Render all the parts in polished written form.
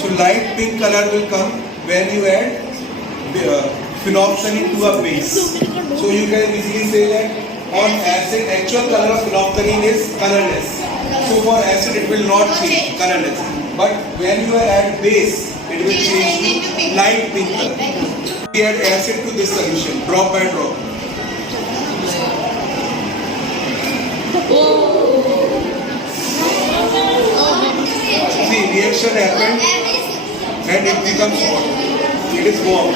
So light pink color will come when you add phenolphthalein to a base. So you can easily say that on acid, actual color of phenolphthalein is colorless. So for acid it will not change colorless. But when you add base, it will change to light pink color. We add acid to this solution, drop by drop. See, reaction happened and it becomes hot. It is warm.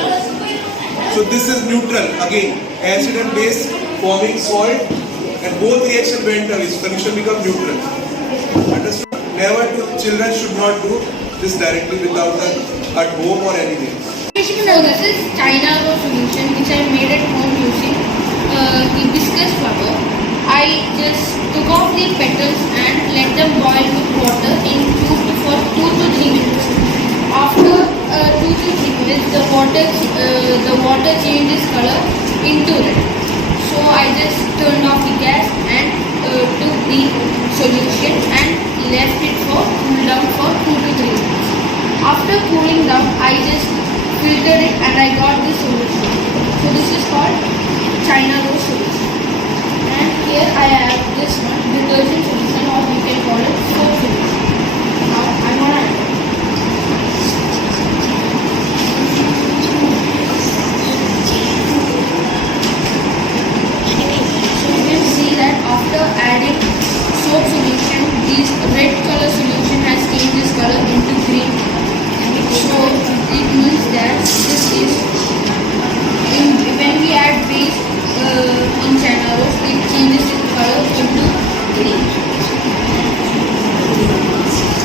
So this is neutral. Again, acid and base forming salt and both reaction went away. Solution becomes neutral. Understood? Never do, children should not do this directly without at home or anything. So this is China rose solution which I made at home using hibiscus flower. I just took off the petals and let them boil with water for 2 to 3 minutes. After 2 to 3 minutes, the water changes color into red. So I just turned off the gas and took the solution and left it for cool down for 2 to 3 minutes. After cooling down, I just filtered it and I got this solution. So this is called China rose solution. And here I have this one, detergent solution, or you can call it soap solution. Now I'm gonna add it. So you can see that after adding soap solution, this red color solution has changed this color into green. So it means that this is when we add base in China rose, it changes its color into green.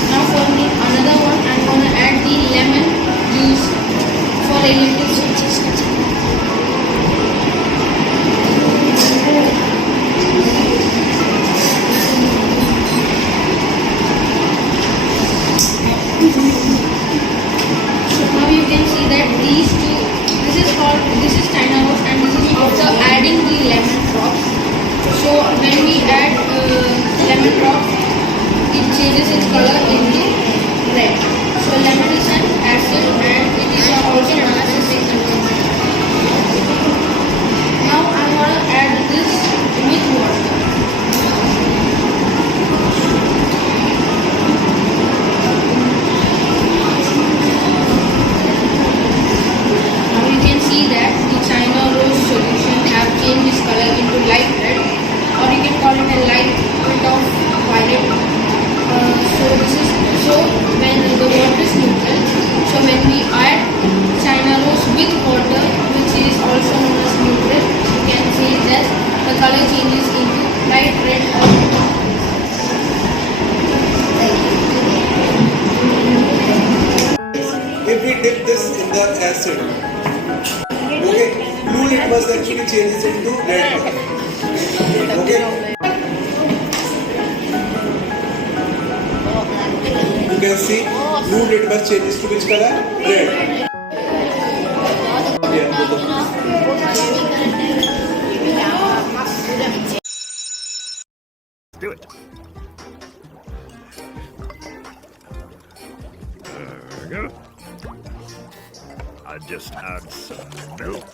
Now for me, another one, I'm gonna add the lemon juice for a little switches. So now you can see that these two, this is China rose and this is after adding the lemon drops. So when we add lemon drops, it changes its color into red. So lemon is an acid and it is also known as a second. Now I'm gonna add this with water. See that the China rose solution have changed its color into light red, or you can call it a light bit of violet. So when the water is neutral, so when we add China rose with water, which is also known as neutral, you can see that the color changes into light red or if we dip this in the acid, okay, blue litmus actually changes into red color. Okay, you can see blue litmus changes to which color? Red. Do it. There we go. I just add some milk.